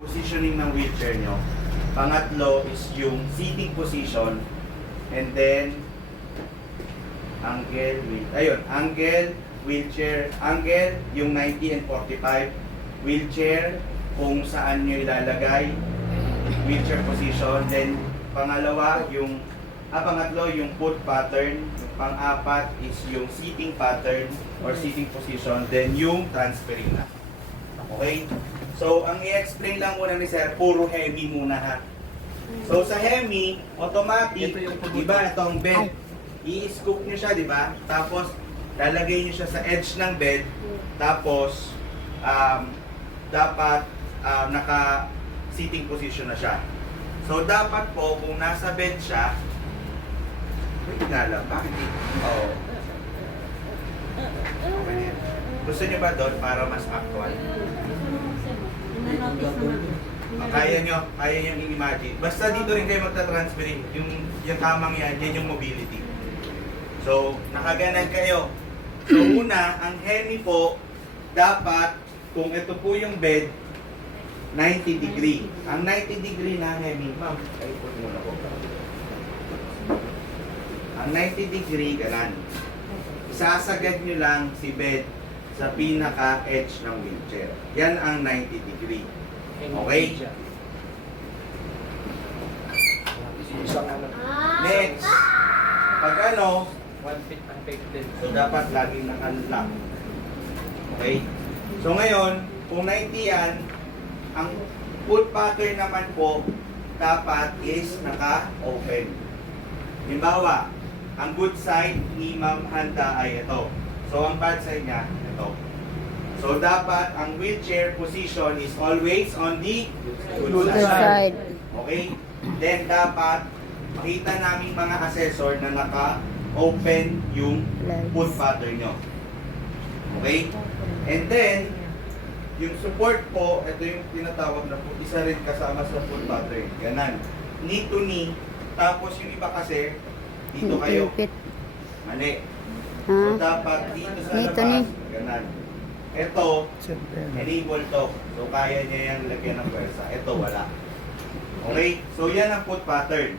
Positioning ng wheelchair nyo. Pangatlo is yung seating position. And then, angle, wheelchair, angle, yung 90 and 45. Wheelchair, kung saan nyo ilalagay. Wheelchair position. Then, pangatlo, yung foot pattern. Yung pang-apat is yung seating pattern or seating position. Then, yung transferring na. Okay? So, ang i-explain lang muna ni Sir, puro hemi muna ha. So, sa hemi, automatic, diba, itong bed, i-scoop nyo siya, diba? Tapos, lalagay nyo siya sa edge ng bed, tapos, dapat naka-seating position na siya. So, dapat po, kung nasa bed siya, wait nga lang, bakit dito? Oo. Okay. Gusto nyo ba doon para mas actual? Kaya nyo i-imagine. Basta dito rin kayo magta-transferring. Yung tamang yan yung mobility. So, nakaganan kayo. So, una, ang hemi po, dapat, kung ito po yung bed, 90 degree. Ang 90 degree na hemi, ma'am, ay po muna po. Ang 90 degree, ganan. Isasagad nyo lang si bed sa pinaka-edge ng wheelchair. Yan ang 90 degree. Okay? Next, pag ano, 1 feet unpainted. so dapat laging naka-lock. Okay? So ngayon, kung 90 yan, ang foot pattern naman po, dapat is naka-open. Halimbawa, ang good side ni Ma'am Handa ay ito. So ang bad side niya, ito. So dapat ang wheelchair position is always on the good side. Okay? Then dapat makita namin mga assessor na naka-open yung foot pattern nyo. Okay? And then, yung support po, ito yung tinatawag na po, isa rin kasama sa foot pattern. Ganan. Knee to knee. Tapos yung iba kasi, dito kayo. Mali. So dapat dito sa labas. Ganan. Ito, enable to. So kaya niya yung lagyan ng pwersa. Ito wala. Okay? So yan ang foot pattern.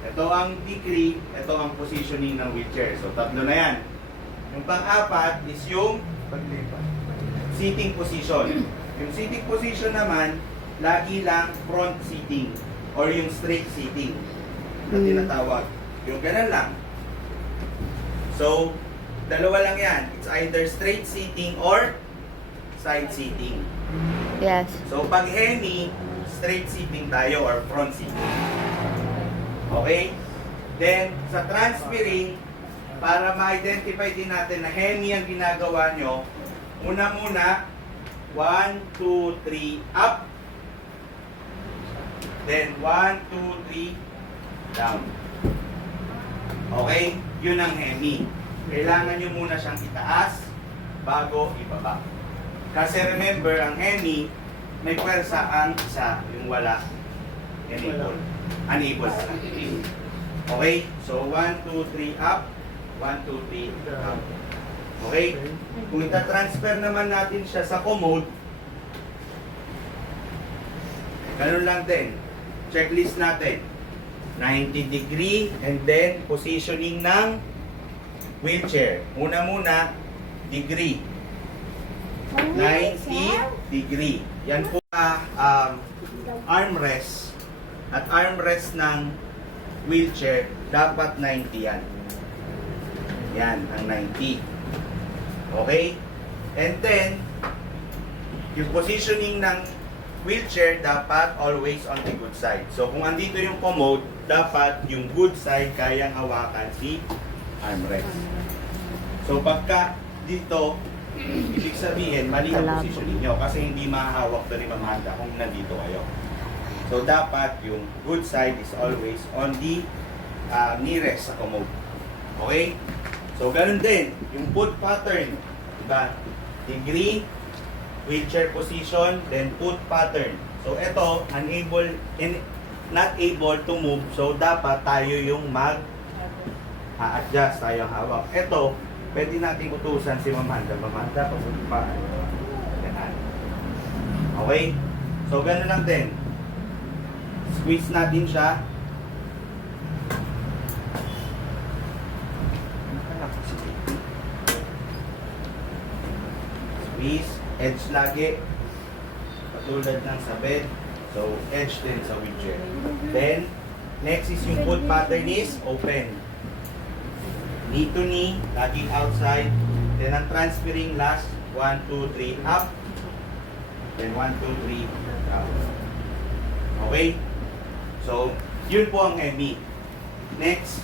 Ito ang degree, ito ang positioning ng wheelchair. So tatlo na yan. Yung pang-apat is yung seating position. Yung seating position naman, lagi lang front seating or yung straight seating na tinatawag. Yung ganun lang. So, dalawa lang yan. It's either straight seating or side seating. Yes. So, pag hemi, straight seating tayo or front seating. Okay? Then, sa transferring, para ma-identify din natin na hemi ang ginagawa nyo, muna, 1, 2, 3, up. Then, 1, 2, 3, down. Okay? Yun ang hemi. Kailangan nyo muna siyang itaas bago ibaba. Kasi remember, ang hemi, may pwersa ang isa, yung wala, enable. Unable. Okay? So, 1, 2, 3, up. 1, 2, 3, up. Okay? Kung ita-transfer naman natin siya sa commode, ganun lang din. Checklist natin. 90 degree and then positioning ng wheelchair. Muna, degree. 90 degree. Yan po armrest. At armrest ng wheelchair, dapat 90 yan. Yan, ang 90. Okay? And then, yung positioning ng wheelchair dapat always on the good side. So, kung andito yung commode, dapat yung good side kayang hawakan si armrest. So, pagka dito, ibig sabihin, mali ang positioning nyo kasi hindi mahahawak to ni Ma'am Handa kung nandito kayo. So, dapat yung good side is always on the nearest sa commode. Okay? So, ganun din. Yung foot pattern, diba? Degree, wheelchair position, then foot pattern. So, ito, unable, not able to move. So, dapat tayo yung adjust tayo ang hawak. Ito, pwede natin utusan si Ma'am Handa. Ma'am Handa, pag-utupan. Ganun. Okay? So, gano'n lang din. Squeeze natin siya. Squeeze, edge lagi. Katulad ng sa bed. So, edge din sa wheelchair. Then, next is yung foot pattern is open. Knee to knee, laging outside. Then, ang transferring last, 1, 2, 3, up. Then, 1, 2, 3, down. Okay? So, yun po ang hemi. Next,